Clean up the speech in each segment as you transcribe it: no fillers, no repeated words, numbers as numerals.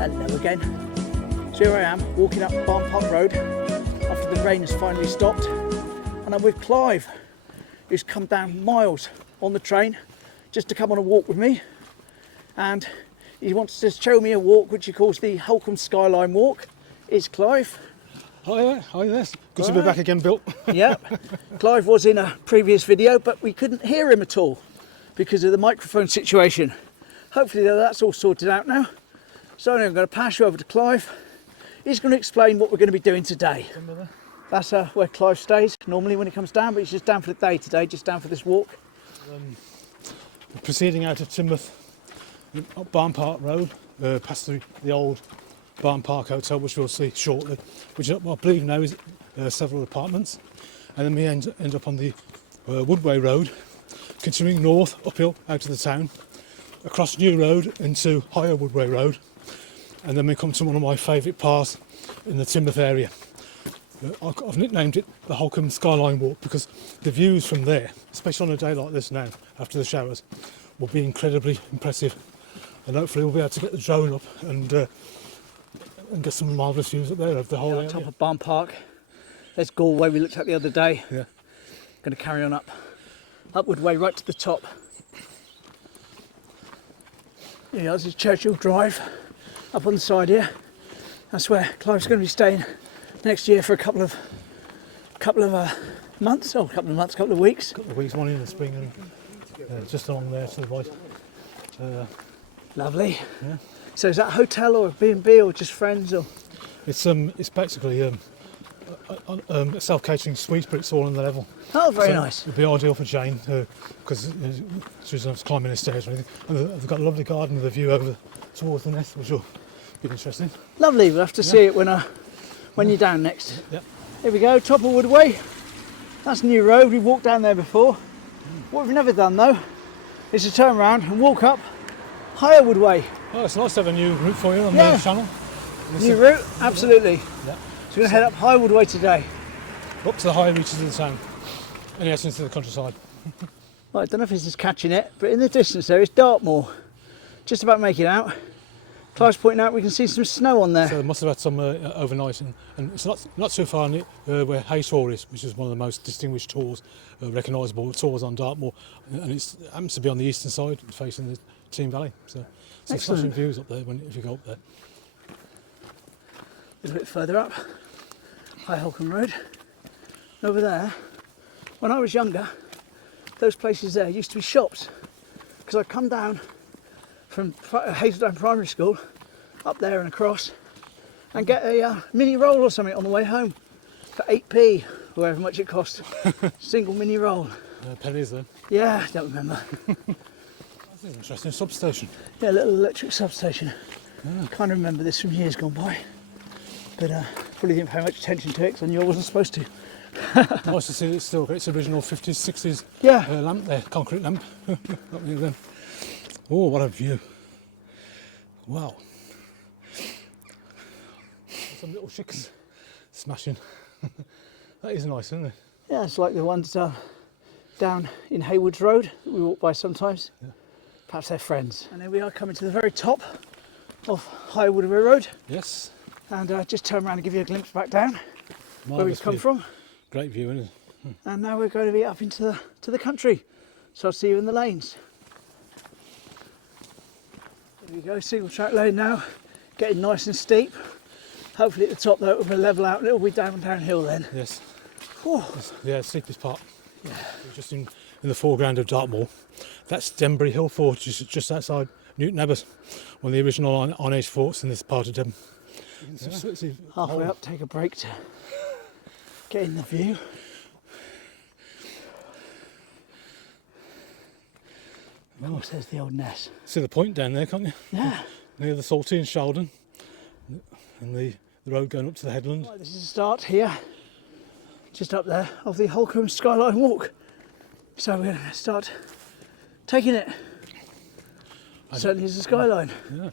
Hello again. So here I am walking up Barnpark Road after the rain has finally stopped, and I'm with Clive, who's come down miles on the train just to come on a walk with me, and he wants to show me a walk which he calls the Holcombe Skyline walk. It's Clive. Hi there. Good to be back again, Bill. Yep. Clive was in a previous video, but we couldn't hear him at all because of the microphone situation. Hopefully that's all sorted out now. So I'm going to pass you over to Clive. He's going to explain what we're going to be doing today. That's where Clive stays normally when he comes down, but he's just down for the day today, just down for this walk. Proceeding out of Teignmouth, up Barnpark Road, past the old Barnpark Hotel, which we'll see shortly, which I believe now is several apartments. And then we end up on the Woodway Road, continuing north, uphill, out of the town, across New Road into higher Woodway Road. And then we come to one of my favourite paths in the Teignmouth area. I've nicknamed it the Holcombe Skyline Walk because the views from there, especially on a day like this now, after the showers, will be incredibly impressive. And hopefully we'll be able to get the drone up and get some marvellous views up there of the whole area. Top of Barnpark. There's Galway we looked at the other day. Yeah. Going to carry on up Woodway right to the top. Yeah, this is Churchill Drive up on the side here. That's where Clive's going to be staying next year for a couple of months, couple of weeks. One in the spring and just along there to the right. Lovely. Yeah. So is that a hotel or a B&B or just friends? Or It's basically a self-catering suite, but it's all on the level. Oh, very so nice. It'd be ideal for Jane because she doesn't have to climb any stairs or anything. And they've got a lovely garden with a view over towards the nest, which will be interesting. Lovely. We'll have to see it when you're down next. Yep. Here we go, top of Woodway. That's New Road. We've walked down there before. What we've never done though is to turn around and walk up higher Woodway. Oh, it's nice to have a new route for you on the channel. New route, absolutely. Yeah. So we're going to head up higher Woodway today. Up to the higher reaches of the town, and yes, into the countryside. Well, I don't know if this is catching it, but in the distance there is Dartmoor. Just about making out. Clive's pointing out we can see some snow on there. So they must have had some overnight, and it's not too far where Seashore is, which is one of the most distinguished tours, recognisable tours on Dartmoor, and it happens to be on the eastern side, facing the Team Valley. So some smashing views up there if you go up there. A little bit further up, High Holcombe Road. And over there, when I was younger, those places there used to be shops, because I'd come down from Hazeldown Primary School, up there and across, and get a mini roll or something on the way home for 8p, or however much it cost. Single mini roll. Pennies then? Yeah, I don't remember. That's an interesting substation. Yeah, a little electric substation. Yeah. Kind of remember this from years gone by, but probably didn't pay much attention to it because I knew I wasn't supposed to. Nice to see it's still got its original 50s, 60s lamp there, concrete lamp. Not many of them. Oh, what a view. Wow. Some little chicks smashing. That is nice, isn't it? Yeah, it's like the ones down in Haywoods Road that we walk by sometimes. Yeah. Perhaps they're friends. And here we are coming to the very top of High Woodway Road. Yes. And just turn around and give you a glimpse back down where we've come from. Great view, isn't it? And now we're going to be up into the country. So I'll see you in the lanes. There we go, single track lane now, getting nice and steep. Hopefully at the top though it will level out and it'll be downhill then. Yes. Whew. Yeah, steepest part. Yeah. We're just in the foreground of Dartmoor. That's Denbury Hill Fort, just outside Newton Abbot, one of the original Iron Age forts in this part of Devon. Yeah. Halfway up, take a break to get in the view. Of course, there's the old Ness. See the point down there, can't you? Yeah. Near the Saltee and Sheldon, and the road going up to the headland. Right, this is the start here, just up there, of the Holcombe Skyline walk. So we're going to start taking it. Certainly is the skyline. Yeah.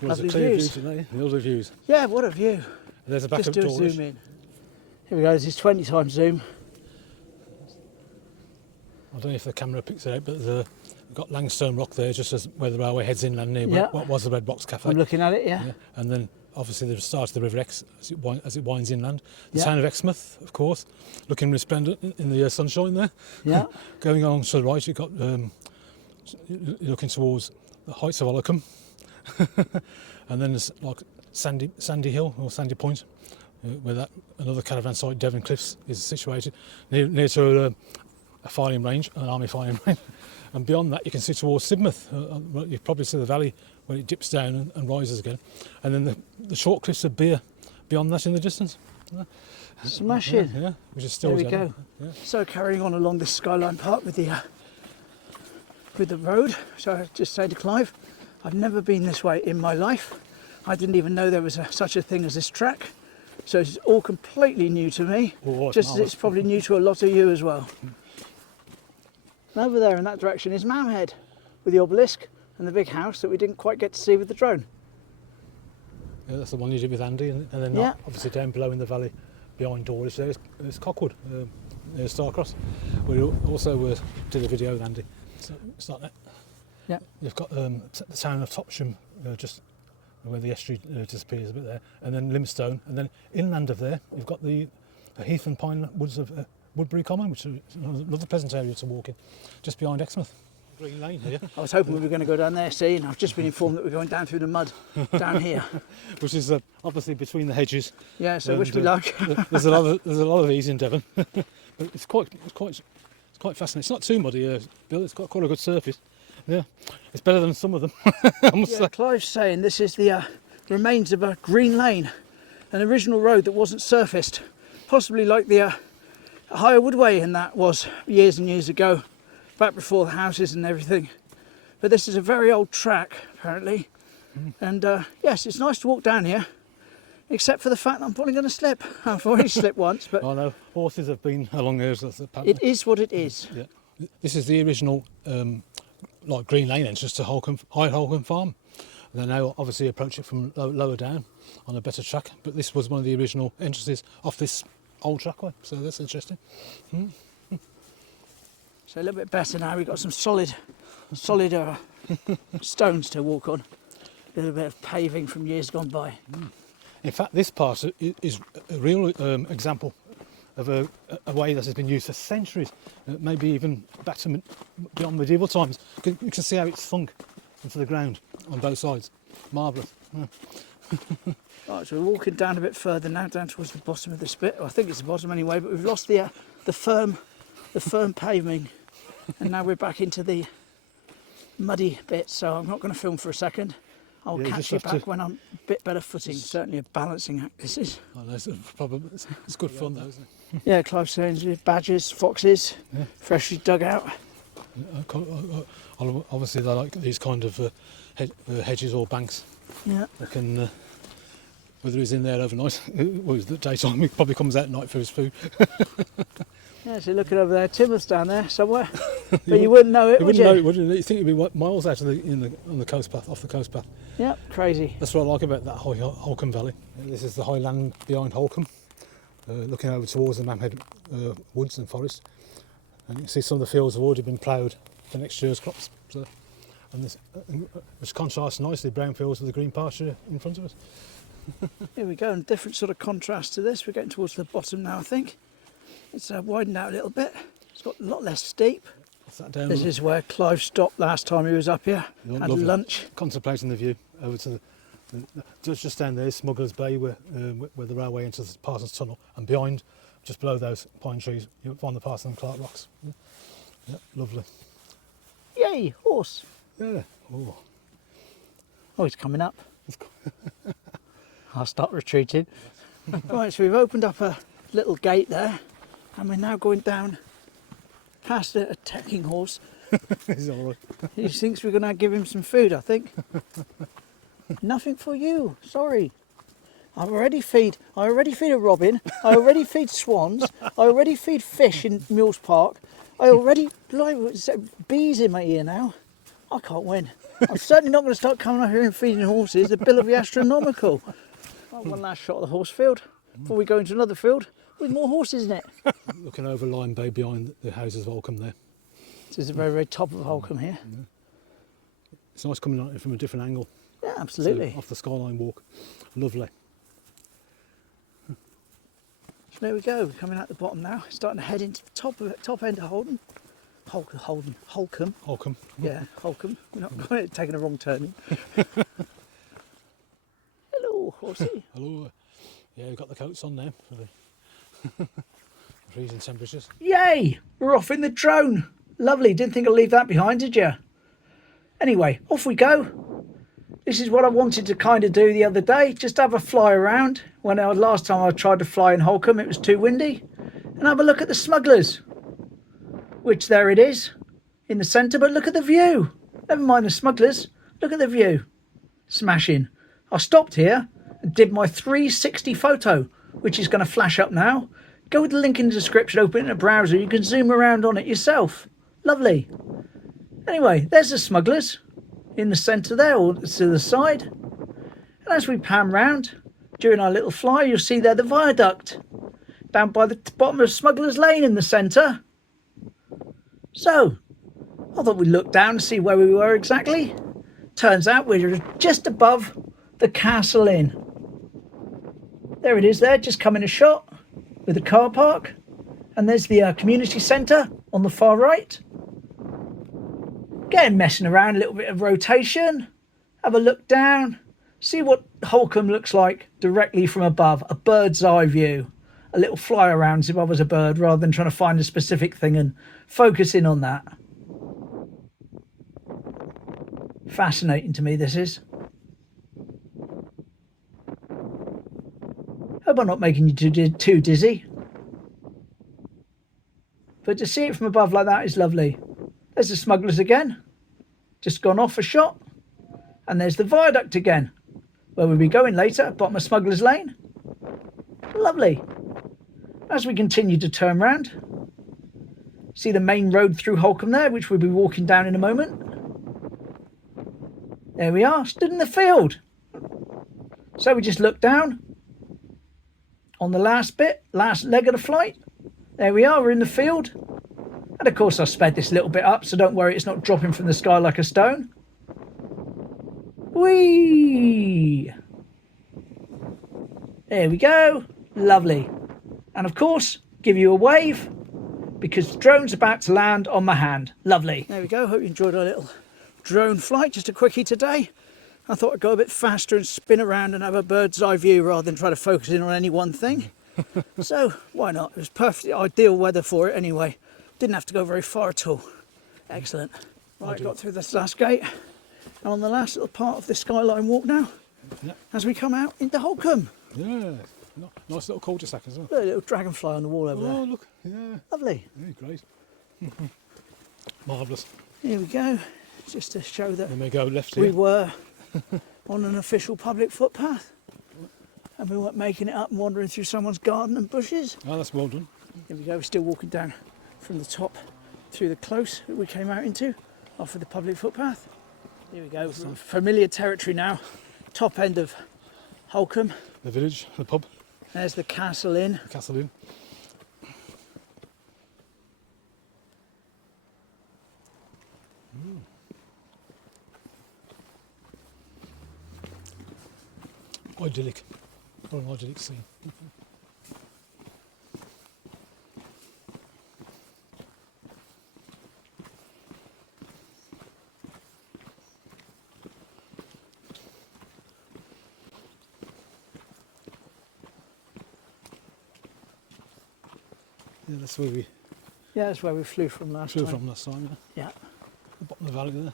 Lovely views. Lovely views. Yeah, what a view. There's a backup just do a doors. zoom in. Here we go, this is 20 times zoom. I don't know if the camera picks it out, but we've got Langstone Rock there, just as where the railway heads inland near Yeah. what was the Red Box Cafe. I'm looking at it, yeah. Yeah. And then obviously the start of the River Ex as it winds inland. The Yeah. town of Exmouth, of course, looking resplendent in the sunshine there. Yeah. Going along to the right, you've got you're looking towards the heights of Holcombe, and then there's like Sandy Hill or Sandy Point, where that another caravan site, Devon Cliffs, is situated near to a firing range, an army firing range. And beyond that, you can see towards Sidmouth. You probably see the valley where it dips down and rises again. And then the short cliffs of Beer beyond that in the distance. Smashing. Yeah, which is still There we Devon. go. Yeah. So carrying on along this Skyline Park with the road. So I just say to Clive, I've never been this way in my life. I didn't even know there was such a thing as this track. So it's all completely new to me, Oh, it's just as marvellous. it's probably new to a lot of you as well. And over there in that direction is Mamhead with the obelisk and the big house that we didn't quite get to see with the drone. Yeah, that's the one you did with Andy, and then Yeah. obviously down below in the valley behind Dawlish there's Cockwood, near Starcross. We also did a video with Andy. So it's like that. Yeah. You've got the town of Topsham, just where the estuary disappears a bit there, and then Limestone, and then inland of there you've got the heath and pine woods of Woodbury Common, which is another pleasant area to walk in, just behind Exmouth. Green Lane here. I was hoping we were going to go down there, see, and I've just been informed that we're going down through the mud down here. Which is obviously between the hedges. Yeah, so And, wish me luck. there's a lot of these in Devon, but it's quite fascinating. It's not too muddy, Bill. It's got quite a good surface. Yeah, it's better than some of them. I must Yeah, say. Clive's saying this is the remains of a green lane, an original road that wasn't surfaced, possibly like the higher Woodway, and that was years and years ago, back before the houses and everything. But this is a very old track apparently, and yes, it's nice to walk down here, except for the fact that I'm probably going to slip. I've already slipped once, but I know horses have been along there. it is what it is. Yeah, this is the original like Green Lane entrance to High Holcombe Farm. They now obviously approach it from lower down on a better track, but this was one of the original entrances off this old trackway, so that's interesting. So a little bit better now. We've got some solid stones to walk on. A little bit of paving from years gone by. In fact, this part is a real example of a way that has been used for centuries, maybe even back to beyond medieval times. You can see how it's sunk into the ground on both sides. Marvellous. Yeah. Right, so we're walking down a bit further now, down towards the bottom of this bit. Well, I think it's the bottom anyway, but we've lost the firm paving, and now we're back into the muddy bit. So I'm not going to film for a second. I'll Yeah, you catch just you have back to- when I'm a bit better footing. Certainly a balancing act this is. I know, it's good fun though, isn't it? Yeah, Clive saying there's badgers, foxes, Yeah. freshly dug out. Obviously, they like these kind of hedges or banks. Yeah. They can, whether he's in there overnight, well, it's the daytime, he probably comes out at night for his food. Yeah, so looking over there, Timothy's down there somewhere, but you wouldn't know it, You would wouldn't know you? it, would you? You think it'd be miles out of on the coast path, off the coast path. Yep, crazy. That's what I like about that Holcombe Valley. This is the high land behind Holcombe, looking over towards the Mamhead woods and forest. And you can see some of the fields have already been ploughed for next year's crops. So, and this, which contrasts nicely brown fields with the green pasture in front of us. Here we go, and different sort of contrast to this. We're getting towards the bottom now, I think. It's widened out a little bit. It's got a lot less steep. What's that down? This is where Clive stopped last time he was up here. Had Lovely. lunch. Contemplating the view over to just down there, Smugglers Bay, where the railway enters the Parsons Tunnel, and behind, just below those pine trees, you'll find the Parsons and Clark Rocks. Yeah, lovely. Yay, horse. Yeah. Oh. Oh, he's coming up. I'll start retreating. Right, so we've opened up a little gate there, and we're now going down past a tecking horse. He's all right. He thinks we're going to give him some food, I think. Nothing for you, sorry. I already feed a robin, I already feed swans, I already feed fish in Mules Park, I already, bees in my ear now. I can't win. I'm certainly not going to start coming up here and feeding horses. The bill will be astronomical. Right, one last shot of the horse field before we go into another field with more horses in it. Looking over Lime Bay behind the houses of Holcombe there. This is the very, very top of Holcombe here. It's nice coming at it from a different angle. Yeah, absolutely. So off the Skyline walk. Lovely. So there we go. We're coming out the bottom now. Starting to head into the top end of Holcombe. Holcombe. Yeah, Holcombe. We're not taking a wrong turning. Hello, horsey. Hello. Yeah, we've got the coats on now for the freezing temperatures. Yay! We're off in the drone. Lovely. Didn't think I'd leave that behind, did you? Anyway, off we go. This is what I wanted to kind of do the other day. Just have a fly around. Last time I tried to fly in Holcombe, it was too windy. And have a look at the smugglers. Which there it is. In the centre, but look at the view. Never mind the smugglers. Look at the view. Smashing. I stopped here and did my 360 photo, which is going to flash up now. Go with the link in the description, open it in a browser. You can zoom around on it yourself. Lovely. Anyway, there's the smugglers in the centre there, or to the side. And as we pan round during our little fly, you'll see there the viaduct down by the bottom of Smugglers Lane in the centre. So, I thought we'd look down and see where we were exactly. Turns out we're just above the Castle Inn. There it is there, just coming a shot with the car park. And there's the community centre on the far right. Again, messing around, a little bit of rotation. Have a look down. See what Holcombe looks like directly from above. A bird's eye view. A little fly around as if I was a bird rather than trying to find a specific thing and focus in on that. Fascinating to me, this is. Hope I'm not making you too dizzy. But to see it from above like that is lovely. There's the smugglers again. Just gone off a shot. And there's the viaduct again. Where we'll be going later, bottom of Smugglers Lane. Lovely. As we continue to turn round, see the main road through Holcombe there, which we'll be walking down in a moment. There we are, stood in the field. So we just look down on the last leg of the flight. There we are, we're in the field. And of course I sped this little bit up, so don't worry, it's not dropping from the sky like a stone. Whee! There we go, lovely. And of course, give you a wave, because the drone's about to land on my hand. Lovely. There we go, hope you enjoyed our little drone flight, just a quickie today. I thought I'd go a bit faster and spin around and have a bird's eye view rather than try to focus in on any one thing. So, why not? It was perfectly ideal weather for it anyway. Didn't have to go very far at all. Excellent. Right, got through this last gate. And on the last little part of the Skyline walk now, as we come out into Holcombe. Yeah, nice little cul-de-sac as well. Look, a little dragonfly on the wall over there. Oh, look, yeah. Lovely. Yeah, great. Marvellous. Here we go, just to show that We may go left we here. were on an official public footpath. And we weren't making it up and wandering through someone's garden and bushes. Oh, that's well done. Here we go, we're still walking down from the top through the close that we came out into, off of the public footpath. Here we go, familiar territory now, top end of Holcombe. The village, the pub, There's the Castle Inn. the Castle Inn. Idyllic. What an idyllic scene. Yeah, that's where we Yeah, that's where we flew from last flew time. from last time, yeah. Yeah. The bottom of the valley there.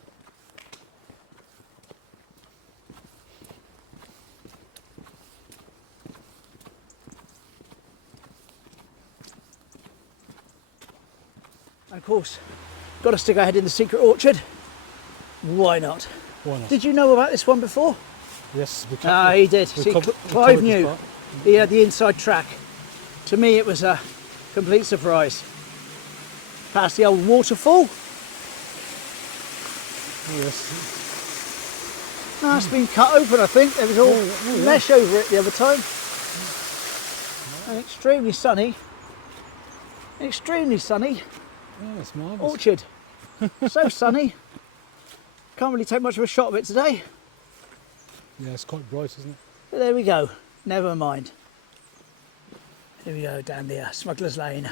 And of course, got to stick our head in the secret orchard. Why not? Why not? Did you know about this one before? Yes, we He did. we See, covered- we Clive covered this knew. part. He had the inside track. To me, it was a complete surprise. Past the old waterfall. Yes. No, it's been cut open, I think. There was all yeah. mesh over it the other time. And extremely sunny. Extremely sunny Yeah, it's marvellous. orchard. So sunny. Can't really take much of a shot of it today. Yeah, it's quite bright, isn't it? But there we go. Never mind. Here we go down the Smuggler's Lane.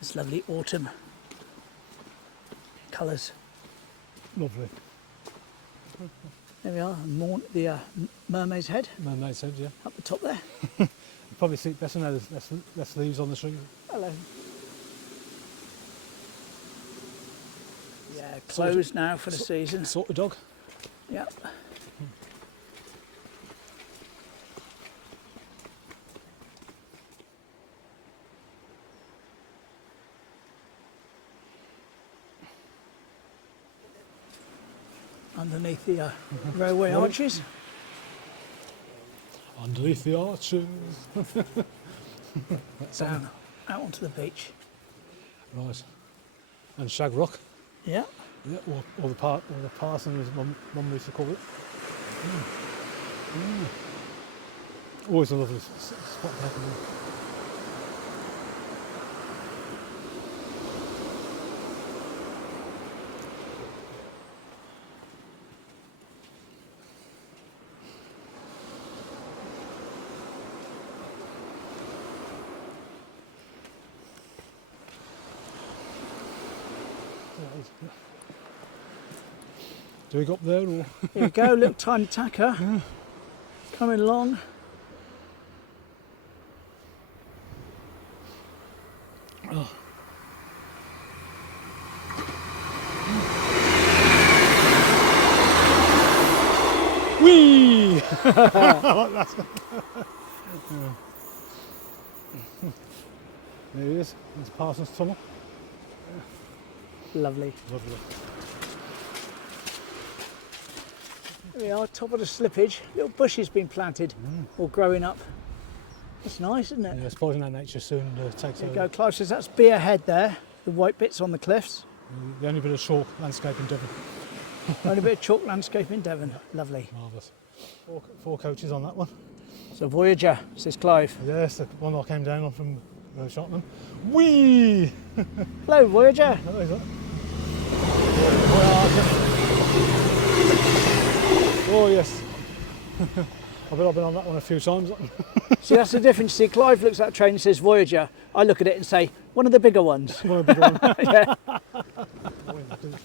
This lovely autumn colours. Lovely. There we are. The Mermaid's Head Mermaid's Head, yeah. up the top there. You probably see it better now. There's less leaves on the tree. Hello. Yeah, closed now for the season. Sort of dog. Yep. Underneath the railway arches. Underneath the arches. Down out onto the beach. Right. And Shag Rock. Yeah. Yeah, or the parson, as mum used to call it. Always a lovely spot to have. Do we go up there or? Here we go, little tiny tacker coming along. Oh. Whee! I like that. There he is. There's Parsons Tunnel. Lovely. Lovely. Here we are, top of the slippage. Little bushes been planted or growing up. It's nice, isn't it? Yeah, supposing that nature soon takes There you over. go, Clive says that's Beer Head there, the white bits on the cliffs. The only bit of chalk landscape in Devon. Only a bit of chalk landscape in Devon. Lovely. Marvellous. Four coaches on that one. So Voyager, says Clive. Yes, the one I came down on from Cheltenham. Whee! Hello, Voyager. That is it. Oh yes. I bet I've been on that one a few times. See, that's the difference. See, Clive looks at that train and says Voyager. I look at it and say, one of the bigger ones. One of the big ones. Yeah.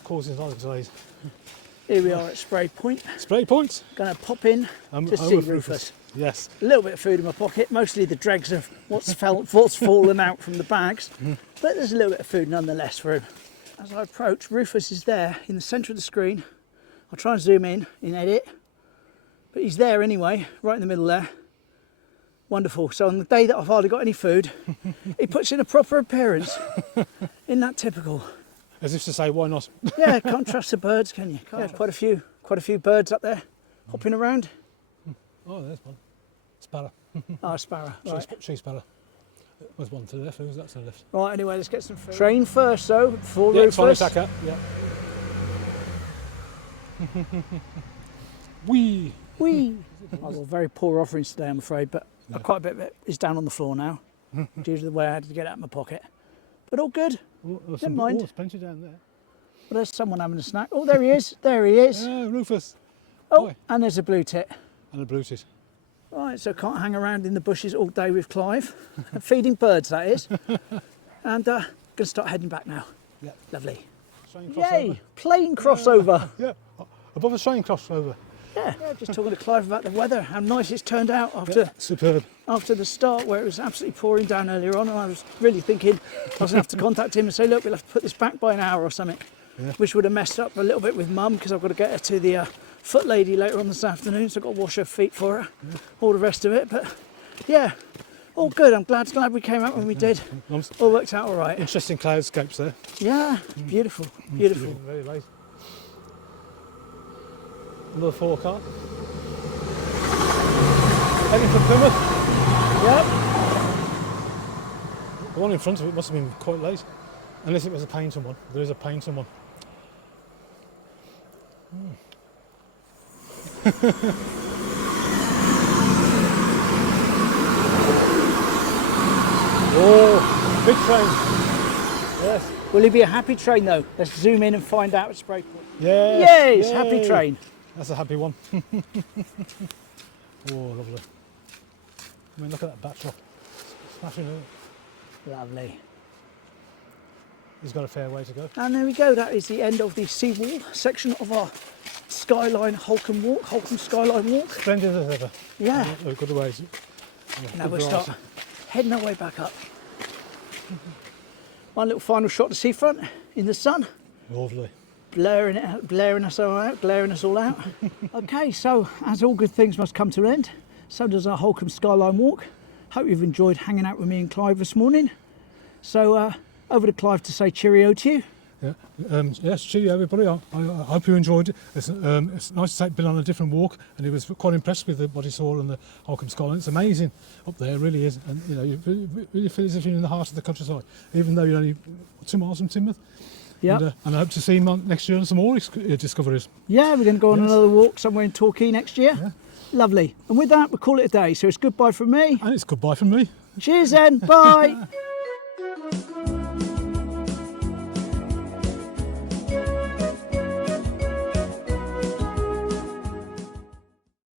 Causes a lot of delays. Here we are at Spray Point. Spray points. Going to pop in to see with Rufus. Yes. A little bit of food in my pocket, mostly the dregs of what's fallen out from the bags, but there's a little bit of food nonetheless for him. As I approach, Rufus is there in the centre of the screen. I'll try and zoom in edit, but he's there anyway, right in the middle there. Wonderful. So on the day that I've hardly got any food, he puts in a proper appearance. Isn't that typical? As if to say, why not? Yeah, can't trust the birds, can you? Yeah, quite a few birds up there, hopping around. Oh, there's one. Sparrow. Ah, sparrow. Right. She sparrow. There's one to the left. Who's that to the left? Right, anyway, let's get some food. Train first, though, before Yeah, Rufus. attacker. Yeah. Whee! Whee! I've got very poor offerings today, I'm afraid, but quite a bit of it is down on the floor now, due to the way I had to get it out of my pocket. But all good. Never mind. There's plenty down there. Well, there's someone having a snack. Oh, there he is. There he is. Yeah, Rufus. Oh, Boy. and there's a blue tit. And a blueted. Right, so can't hang around in the bushes all day with Clive. Feeding birds, that is. And going to start heading back now. Yeah. Lovely. Train crossover. Yay! Plane crossover. Yeah. Above a train crossover. Yeah, just talking to Clive about the weather, how nice it's turned out after Superb. after the start where it was absolutely pouring down earlier on, and I was really thinking I was going to have to contact him and say, look, we'll have to put this back by an hour or something, which would have messed up a little bit with Mum because I've got to get her to the foot lady later on this afternoon, so I've got to wash her feet for her, all the rest of it. But yeah, all good. I'm glad we came out when we did. All worked out all right. Interesting cloudscapes there. Yeah, beautiful, beautiful. Very late. Another 4 car. Heading for Plymouth. Yep. The one in front of it must have been quite late. Unless it was a Paynton one. There is a Paynton one. Oh, big train. Yes. Will he be a happy train though? Let's zoom in and find out at Sprayport. Yes, Yes, happy yay. train. That's a happy one. Oh, lovely. I mean, look at that backdrop. Smashing it. Lovely. He's got a fair way to go. And there we go, that is the end of the Seawall section of our Skyline Holcombe walk, Holcombe Skyline walk. Splendid as ever. Yeah. Good ways. Now we'll start heading our way back up. One little final shot of the seafront in the sun. Lovely. Blaring it out, blaring us all out, glaring us all out. Okay, so as all good things must come to an end, so does our Holcombe Skyline walk. Hope you've enjoyed hanging out with me and Clive this morning. So over to Clive to say cheerio to you. Yeah. Yes, cheerio everybody. I hope you enjoyed it. It's nice to take Bill on a different walk, and he was quite impressed with what he saw on the Holcombe Skyline. It's amazing up there, it really is. And you know, you really feel as if you're in the heart of the countryside, even though you're only 2 miles from Teignmouth. Yeah. And I hope to see him next year on some more discoveries. Yeah, we're going to go on another walk somewhere in Torquay next year. Yeah. Lovely. And with that, we'll call it a day. So it's goodbye from me. And it's goodbye from me. Cheers then. Bye.